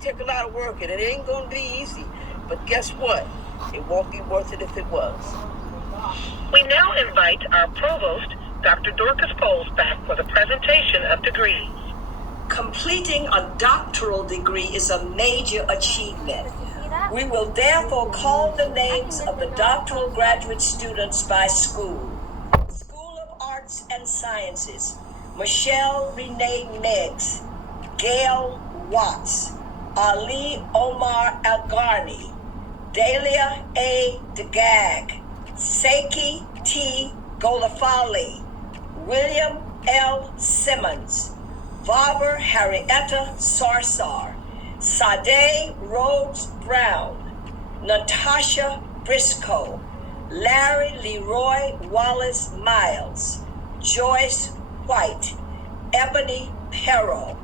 take a lot of work, and it ain't gonna be easy. But guess what? It won't be worth it if it was. We now invite our provost, Dr. Dorcas Poles, back for the presentation of degrees. Completing a doctoral degree is a major achievement. We will therefore call the names of the doctoral graduate students by school. School of Arts and Sciences, Michelle Renee Meggs, Gail Watts, Ali Omar Algarni, Dahlia A. DeGag, Seiki T. Golafali, William L. Simmons, Barbara Harrietta Sarsar, Sade Rhodes Brown, Natasha Briscoe, Larry Leroy Wallace Miles, Joyce White, Ebony Perro,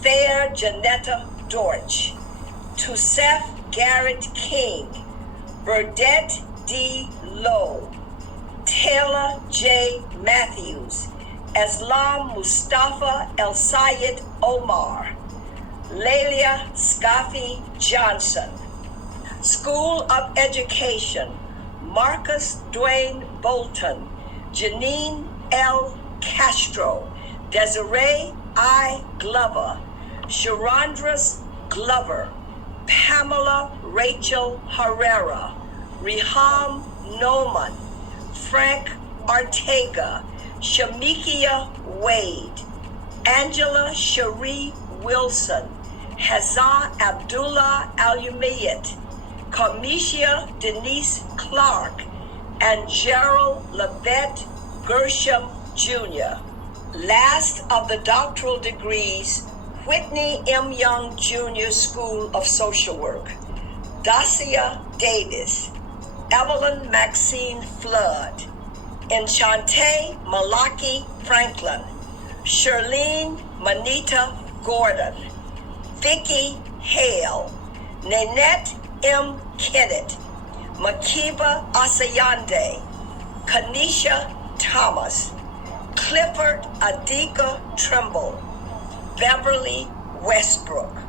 Fair Janetta Dorch, Tusef Garrett King, Burdette D. Lowe, Taylor J. Matthews, Islam Mustafa El Sayed Omar, Lelia Scaffi Johnson. School of Education, Marcus Dwayne Bolton, Janine L. Castro, Desiree I. Glover, Sharandras Glover, Pamela Rachel Herrera, Riham Noman, Frank Ortega, Shamikia Wade, Angela Cherie Wilson, Hazan Abdullah Al-Umayyad, Kamisha Denise Clark, and Gerald Levette Gershom Jr. Last of the doctoral degrees, Whitney M. Young Jr. School of Social Work, Dacia Davis, Evelyn Maxine Flood, Enchante Malaki Franklin, Shirlene Manita Gordon, Vicky Hale, Nanette M. Kennett, Makiba Asayande, Kanisha Thomas, Clifford Adika Trimble, Beverly Westbrook.